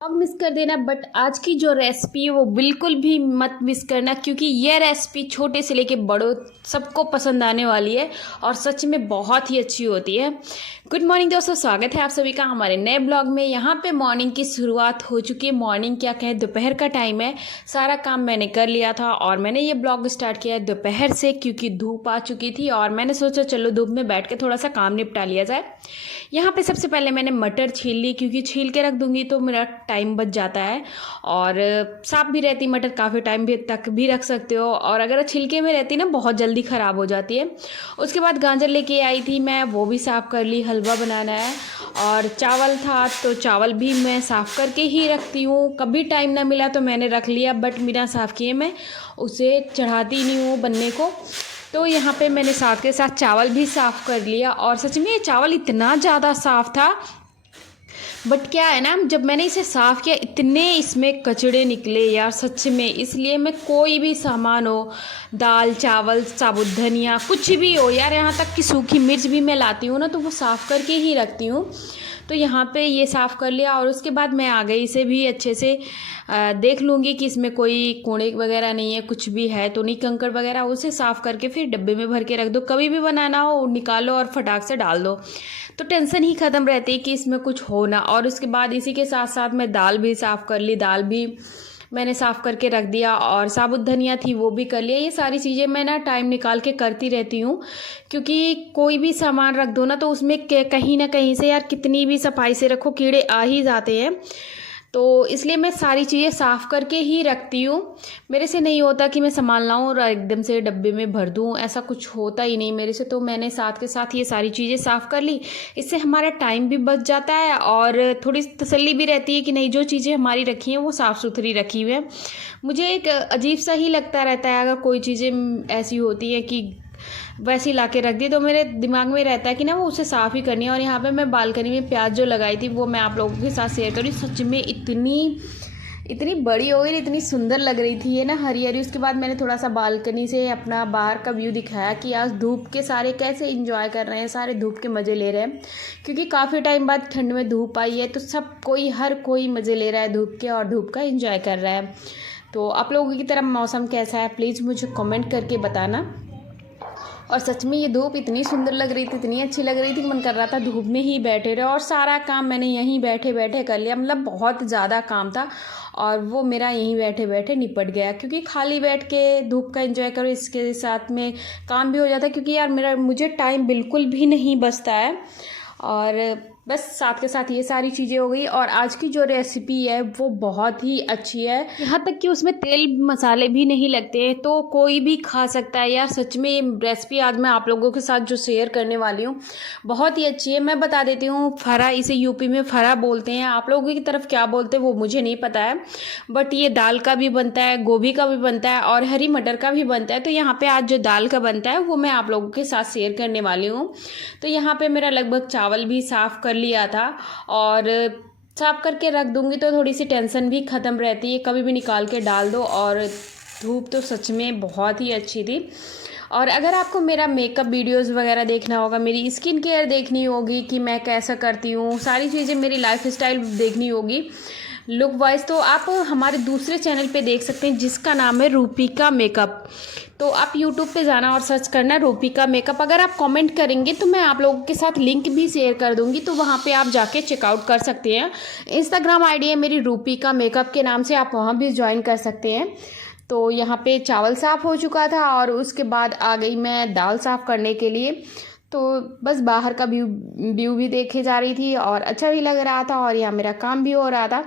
अब मिस कर देना, बट आज की जो रेसिपी है वो बिल्कुल भी मत मिस करना, क्योंकि ये रेसिपी छोटे से लेके बड़ों सबको पसंद आने वाली है और सच में बहुत ही अच्छी होती है। गुड मॉर्निंग दोस्तों, स्वागत है आप सभी का हमारे नए ब्लॉग में। यहाँ पे मॉर्निंग की शुरुआत हो चुकी है। मॉर्निंग क्या कहें, दोपहर का टाइम है। सारा काम मैंने कर लिया था और मैंने ये ब्लॉग स्टार्ट किया है दोपहर से, क्योंकि धूप आ चुकी थी और मैंने सोचा चलो धूप में बैठ के थोड़ा सा काम निपटा लिया जाए। यहाँ पे सबसे पहले मैंने मटर छील ली, क्योंकि छील के रख दूँगी तो मेरा टाइम बच जाता है और साफ़ भी रहती मटर, काफ़ी टाइम भी तक भी रख सकते हो। और अगर छिलके में रहती ना बहुत जल्दी ख़राब हो जाती है। उसके बाद गाजर लेके आई थी मैं, वो भी साफ़ कर ली, हलवा बनाना है। और चावल था तो चावल भी मैं साफ़ करके ही रखती हूँ, कभी टाइम ना मिला तो मैंने रख लिया, बट बिना साफ़ किए मैं उसे चढ़ाती नहीं हूँ बनने को। तो यहाँ पे मैंने साथ के साथ चावल भी साफ़ कर लिया और सच में ये चावल इतना ज़्यादा साफ़ था, बट क्या है ना, जब मैंने इसे साफ़ किया इतने इसमें कचड़े निकले यार सच में। इसलिए मैं कोई भी सामान हो, दाल चावल साबुत धनिया कुछ भी हो यार, यहाँ तक कि सूखी मिर्च भी मैं लाती हूँ ना तो वो साफ़ करके ही रखती हूँ। तो यहाँ पे ये साफ़ कर लिया और उसके बाद मैं आ गई, इसे भी अच्छे से देख लूँगी कि इसमें कोई कोने वगैरह नहीं है, कुछ भी है तो नहीं कंकड़ वगैरह। उसे साफ़ करके फिर डब्बे में भर के रख दो, कभी भी बनाना हो निकालो और फटाक से डाल दो, तो टेंशन ही ख़त्म रहती है कि इसमें कुछ हो ना। और उसके बाद इसी के साथ साथ मैं दाल भी साफ़ कर ली, दाल भी मैंने साफ़ करके रख दिया और साबुत धनिया थी वो भी कर लिया। ये सारी चीज़ें मैं ना टाइम निकाल के करती रहती हूँ, क्योंकि कोई भी सामान रख दो ना तो उसमें कहीं ना कहीं से यार कितनी भी सफाई से रखो कीड़े आ ही जाते हैं। तो इसलिए मैं सारी चीज़ें साफ़ करके ही रखती हूँ। मेरे से नहीं होता कि मैं संभाल लाऊँ और एकदम से डब्बे में भर दूँ, ऐसा कुछ होता ही नहीं मेरे से। तो मैंने साथ के साथ ये सारी चीज़ें साफ़ कर ली, इससे हमारा टाइम भी बच जाता है और थोड़ी तसल्ली भी रहती है कि नहीं जो चीज़ें हमारी रखी हैं वो साफ़ सुथरी रखी हुई हैं। मुझे एक अजीब सा ही लगता रहता है अगर कोई चीज़ें ऐसी होती हैं कि वैसी ला के रख दी, तो मेरे दिमाग में रहता है कि ना वो उसे साफ़ ही करनी है। और यहाँ पे मैं बालकनी में प्याज जो लगाई थी वो मैं आप लोगों के साथ शेयर करूँ। सच में इतनी बड़ी हो गई, इतनी सुंदर लग रही थी ये ना, हरी हरी। उसके बाद मैंने थोड़ा सा बालकनी से अपना बाहर का व्यू दिखाया कि आज धूप के सारे कैसे इंजॉय कर रहे हैं, सारे धूप के मज़े ले रहे हैं, क्योंकि काफ़ी टाइम बाद ठंड में धूप आई है तो हर कोई मज़े ले रहा है धूप के और धूप का इंजॉय कर रहा है। तो आप लोगों की तरफ मौसम कैसा है प्लीज़ मुझे कमेंट करके बताना। और सच में ये धूप इतनी सुंदर लग रही थी, इतनी अच्छी लग रही थी, मन कर रहा था धूप में ही बैठे रहे। और सारा काम मैंने यहीं बैठे बैठे कर लिया, मतलब बहुत ज़्यादा काम था और वो मेरा यहीं बैठे बैठे निपट गया। क्योंकि खाली बैठ के धूप का एंजॉय करो, इसके साथ में काम भी हो जाता है, क्योंकि यार मुझे टाइम बिल्कुल भी नहीं बचता है। और बस साथ के साथ ये सारी चीज़ें हो गई। और आज की जो रेसिपी है वो बहुत ही अच्छी है, यहाँ तक कि उसमें तेल मसाले भी नहीं लगते हैं, तो कोई भी खा सकता है यार। सच में ये रेसिपी आज मैं आप लोगों के साथ जो शेयर करने वाली हूँ बहुत ही अच्छी है। मैं बता देती हूँ, फरा, इसे यूपी में फरा बोलते हैं, आप लोगों की तरफ क्या बोलते हैं वो मुझे नहीं पता है, बट ये दाल का भी बनता है, गोभी का भी बनता है और हरी मटर का भी बनता है। तो यहाँ पे आज जो दाल का बनता है वो मैं आप लोगों के साथ शेयर करने वाली हूँ। तो यहाँ पे मेरा लगभग चावल भी साफ़ कर लिया था और साफ़ करके रख दूँगी तो थोड़ी सी टेंशन भी ख़त्म रहती है, कभी भी निकाल के डाल दो। और धूप तो सच में बहुत ही अच्छी थी। और अगर आपको मेरा मेकअप वीडियोस वगैरह देखना होगा, मेरी स्किन केयर देखनी होगी कि मैं कैसा करती हूँ, सारी चीज़ें, मेरी लाइफ स्टाइल देखनी होगी लुक वाइज, तो आप हमारे दूसरे चैनल पे देख सकते हैं जिसका नाम है रूपिका मेकअप। तो आप यूट्यूब पे जाना और सर्च करना रूपिका मेकअप। अगर आप कमेंट करेंगे तो मैं आप लोगों के साथ लिंक भी शेयर कर दूंगी, तो वहाँ पे आप जाके चेकआउट कर सकते हैं। इंस्टाग्राम आईडी है मेरी रूपिका मेकअप के नाम से, आप वहाँ भी ज्वाइन कर सकते हैं। तो यहाँ पे चावल साफ़ हो चुका था और उसके बाद आ गई मैं दाल साफ़ करने के लिए। तो बस बाहर का व्यू भी देखे जा रही थी और अच्छा भी लग रहा था और यहाँ मेरा काम भी हो रहा था।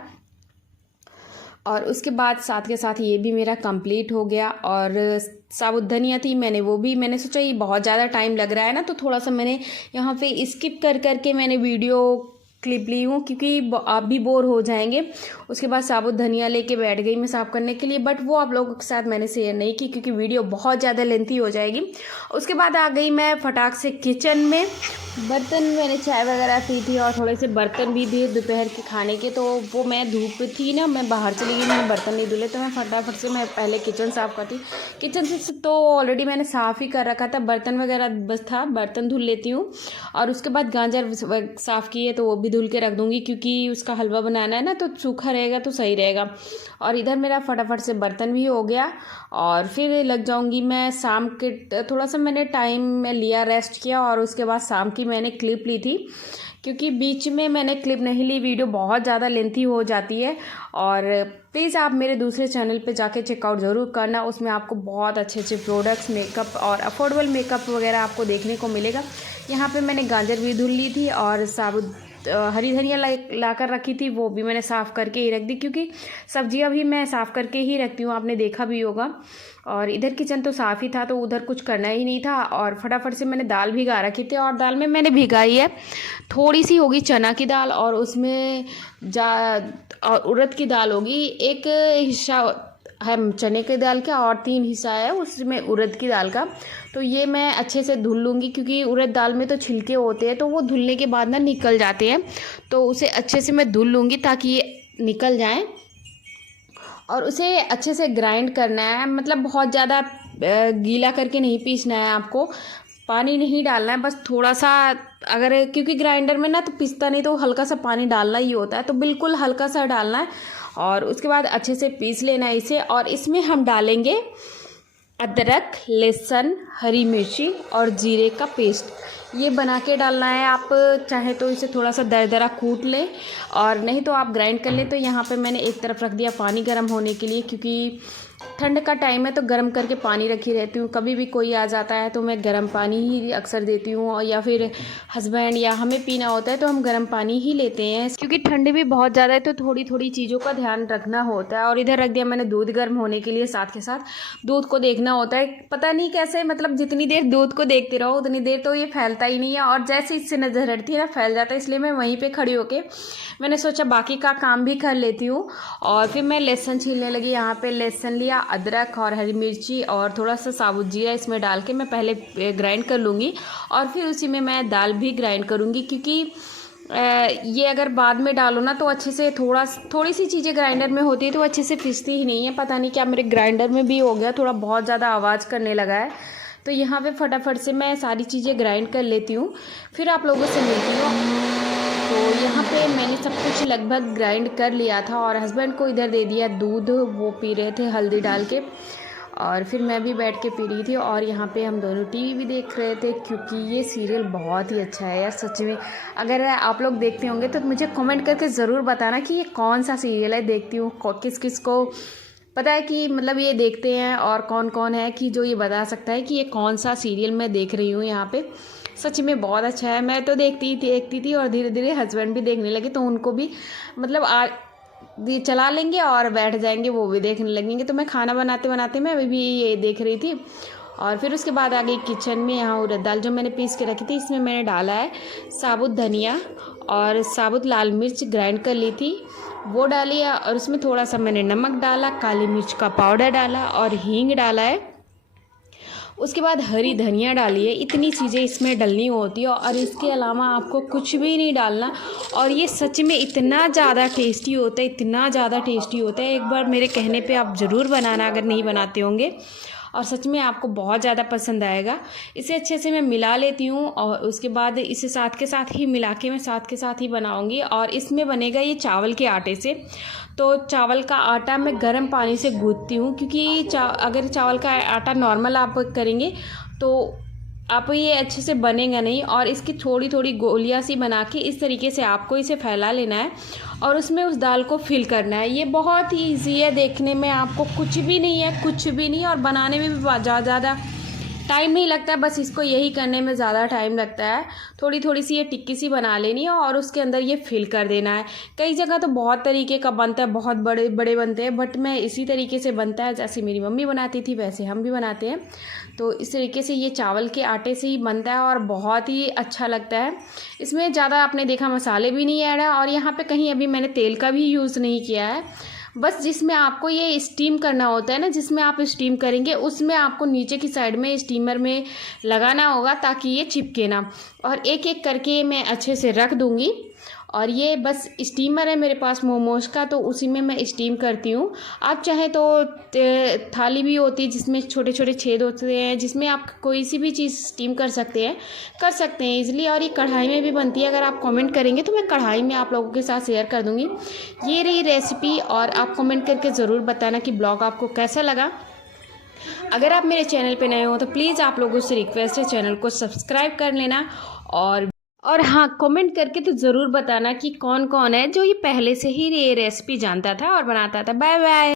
और उसके बाद साथ के साथ ये भी मेरा कंप्लीट हो गया। और साबुत धनिया थी, मैंने सोचा ये बहुत ज़्यादा टाइम लग रहा है ना, तो थोड़ा सा मैंने यहाँ पे स्किप कर करके मैंने वीडियो क्लिप ली हूँ, क्योंकि आप भी बोर हो जाएंगे। उसके बाद साबुत धनिया लेके बैठ गई मैं साफ़ करने के लिए, बट वो आप लोगों के साथ मैंने शेयर नहीं की क्योंकि वीडियो बहुत ज़्यादा लेंथी हो जाएगी। उसके बाद आ गई मैं फटाक से किचन में। बर्तन, मैंने चाय वगैरह पी थी और थोड़े से बर्तन भी थे दोपहर के खाने के, तो वो मैं धूप थी ना, मैं बाहर चली गई, मैंने बर्तन नहीं धुले, तो मैं फटाफट से मैं पहले किचन साफ़ करती। किचन से तो ऑलरेडी मैंने साफ़ ही कर रखा था, बर्तन वगैरह बस था, बर्तन धुल लेती हूँ। और उसके बाद गाजर साफ़ किए तो वो भी धुल के रख दूँगी, क्योंकि उसका हलवा बनाना है ना, तो सूखा रहेगा तो सही रहेगा। और इधर मेरा फटाफट से बर्तन भी हो गया और फिर लग जाऊँगी मैं शाम के। थोड़ा सा मैंने टाइम लिया, रेस्ट किया और उसके बाद शाम की मैंने क्लिप ली थी, क्योंकि बीच में मैंने क्लिप नहीं ली, वीडियो बहुत ज़्यादा लेंथी हो जाती है। और प्लीज़ आप मेरे दूसरे चैनल पे जाके चेकआउट ज़रूर करना, उसमें आपको बहुत अच्छे अच्छे प्रोडक्ट्स, मेकअप और अफोर्डेबल मेकअप वगैरह आपको देखने को मिलेगा। यहाँ पे मैंने गाजर भी धुल ली थी और साबुत हरी धनिया ला कर रखी थी, वो भी मैंने साफ़ करके ही रख दी, क्योंकि सब्जियां भी मैं साफ़ करके ही रखती हूँ, आपने देखा भी होगा। और इधर किचन तो साफ़ ही था, तो उधर कुछ करना ही नहीं था। और फटाफट से मैंने दाल भिगा रखी थी, और दाल में मैंने भिगाई है थोड़ी सी होगी चना की दाल, और उसमें और उड़द की दाल होगी, एक हिस्सा है चने की दाल का और 3 हिस्सा है उसमें उड़द की दाल का। तो ये मैं अच्छे से धुल लूँगी, क्योंकि उड़द दाल में तो छिलके होते हैं, तो वो धुलने के बाद ना निकल जाते हैं, तो उसे अच्छे से मैं धुल लूँगी ताकि ये निकल जाए। और उसे अच्छे से ग्राइंड करना है, मतलब बहुत ज़्यादा गीला करके नहीं पीसना है आपको, पानी नहीं डालना है, बस थोड़ा सा। अगर क्योंकि ग्राइंडर में ना तो पिसता नहीं, तो हल्का सा पानी डालना ही होता है, तो बिल्कुल हल्का सा डालना है। और उसके बाद अच्छे से पीस लेना है इसे। और इसमें हम डालेंगे अदरक, लहसुन, हरी मिर्ची और जीरे का पेस्ट। ये बना के डालना है, आप चाहे तो इसे थोड़ा सा दरदरा कूट लें, और नहीं तो आप ग्राइंड कर लें। तो यहाँ पे मैंने एक तरफ रख दिया पानी गर्म होने के लिए, क्योंकि ठंड का टाइम है तो गर्म करके पानी रखी रहती हूँ। कभी भी कोई आ जाता है तो मैं गर्म पानी ही अक्सर देती हूँ, और या फिर हस्बैंड या हमें पीना होता है तो हम गर्म पानी ही लेते हैं, क्योंकि ठंड भी बहुत ज़्यादा है, तो थोड़ी थोड़ी चीज़ों का ध्यान रखना होता है। और इधर रख दिया मैंने दूध गर्म होने के लिए, साथ के साथ दूध को देखना होता है, पता नहीं कैसे, मतलब जितनी देर दूध को देखते रहो उतनी देर तो ये फैलता ही नहीं है, और जैसे इससे नज़र हटती है ना फैल जाता है। इसलिए मैं वहीं पर खड़ी होकर मैंने सोचा बाकी का काम भी कर लेती हूँ। और फिर मैं लहसुन छीलने लगी। यहाँ पे लहसुन लिया, अदरक और हरी मिर्ची और थोड़ा सा साबुत जीरा इसमें डाल के मैं पहले ग्राइंड कर लूँगी, और फिर उसी में मैं दाल भी ग्राइंड करूँगी, क्योंकि ये अगर बाद में डालो ना तो अच्छे से थोड़ी सी चीज़ें ग्राइंडर में होती है तो अच्छे से पिसती ही नहीं है। पता नहीं क्या मेरे ग्राइंडर में भी हो गया, थोड़ा बहुत ज़्यादा आवाज़ करने लगा है। तो यहाँ पे फटाफट से मैं सारी चीज़ें ग्राइंड कर लेती हूँ, फिर आप लोगों से मिलती हूँ। तो यहाँ पे मैंने सब कुछ लगभग ग्राइंड कर लिया था, और हस्बैंड को इधर दे दिया दूध, वो पी रहे थे हल्दी डाल के, और फिर मैं भी बैठ के पी रही थी। और यहाँ पे हम दोनों टीवी भी देख रहे थे, क्योंकि ये सीरियल बहुत ही अच्छा है यार, सच में। अगर आप लोग देखते होंगे तो मुझे कमेंट करके ज़रूर बताना कि ये कौन सा सीरियल है, देखती हूँ किस किस को पता है कि मतलब ये देखते हैं, और कौन कौन है कि जो ये बता सकता है कि ये कौन सा सीरियल मैं देख रही हूँ। यहाँ पे सच में बहुत अच्छा है। मैं तो देखती थी और धीरे धीरे हस्बैंड भी देखने लगे, तो उनको भी मतलब चला लेंगे और बैठ जाएंगे, वो भी देखने लगेंगे। तो मैं खाना बनाते बनाते मैं भी ये देख रही थी। और फिर उसके बाद आ गई किचन में। यहाँ उड़द दाल जो मैंने पीस के रखी थी, इसमें मैंने डाला है साबुत धनिया और साबुत लाल मिर्च ग्राइंड कर ली थी, वो डाली है। और उसमें थोड़ा सा मैंने नमक डाला, काली मिर्च का पाउडर डाला और हींग डाला है। उसके बाद हरी धनिया डाली है। इतनी चीज़ें इसमें डलनी होती है, और इसके अलावा आपको कुछ भी नहीं डालना। और ये सच में इतना ज़्यादा टेस्टी होता है, इतना ज़्यादा टेस्टी होता है। एक बार मेरे कहने पे आप ज़रूर बनाना अगर नहीं बनाते होंगे, और सच में आपको बहुत ज़्यादा पसंद आएगा। इसे अच्छे से मैं मिला लेती हूँ, और उसके बाद इसे साथ के साथ ही मिला के मैं साथ के साथ ही बनाऊँगी। और इसमें बनेगा ये चावल के आटे से। तो चावल का आटा मैं गर्म पानी से गूँथती हूँ, क्योंकि अगर चावल का आटा नॉर्मल आप करेंगे तो आप ये अच्छे से बनेगा नहीं। और इसकी थोड़ी थोड़ी गोलियाँ सी बना के इस तरीके से आपको इसे फैला लेना है, और उसमें उस दाल को फिल करना है। ये बहुत ही ईजी है, देखने में आपको कुछ भी नहीं है, कुछ भी नहीं, और बनाने में भी ज़्यादा टाइम नहीं लगता है। बस इसको यही करने में ज़्यादा टाइम लगता है। थोड़ी थोड़ी सी ये टिक्की सी बना लेनी है, और उसके अंदर ये फिल कर देना है। कई जगह तो बहुत तरीके का बनता है, बहुत बड़े बड़े बनते हैं, बट मैं इसी तरीके से बनता है जैसे मेरी मम्मी बनाती थी, वैसे हम भी बनाते हैं। तो इस तरीके से ये चावल के आटे से ही बनता है, और बहुत ही अच्छा लगता है। इसमें ज़्यादा आपने देखा मसाले भी नहीं ऐड है, और यहाँ पे कहीं अभी मैंने तेल का भी यूज़ नहीं किया है। बस जिसमें आपको ये स्टीम करना होता है ना, जिसमें आप स्टीम करेंगे, उसमें आपको नीचे की साइड में स्टीमर में लगाना होगा, ताकि ये चिपके ना। और एक एक करके मैं अच्छे से रख दूँगी, और ये बस स्टीमर है मेरे पास मोमोज का, तो उसी में मैं स्टीम करती हूँ। आप चाहे तो थाली भी होती है जिसमें छोटे छोटे छेद होते हैं, जिसमें आप कोई सी भी चीज़ स्टीम कर सकते हैं इजीली। और ये कढ़ाई में भी बनती है, अगर आप कमेंट करेंगे तो मैं कढ़ाई में आप लोगों के साथ शेयर कर दूँगी। ये रही रेसिपी, और आप कमेंट करके ज़रूर बताना कि ब्लॉग आपको कैसा लगा। अगर आप मेरे चैनल पे नए हो तो प्लीज़ आप लोगों से रिक्वेस्ट है चैनल को सब्सक्राइब कर लेना। और हाँ, कमेंट करके तो ज़रूर बताना कि कौन कौन है जो ये पहले से ही ये रेसिपी जानता था और बनाता था। Bye bye.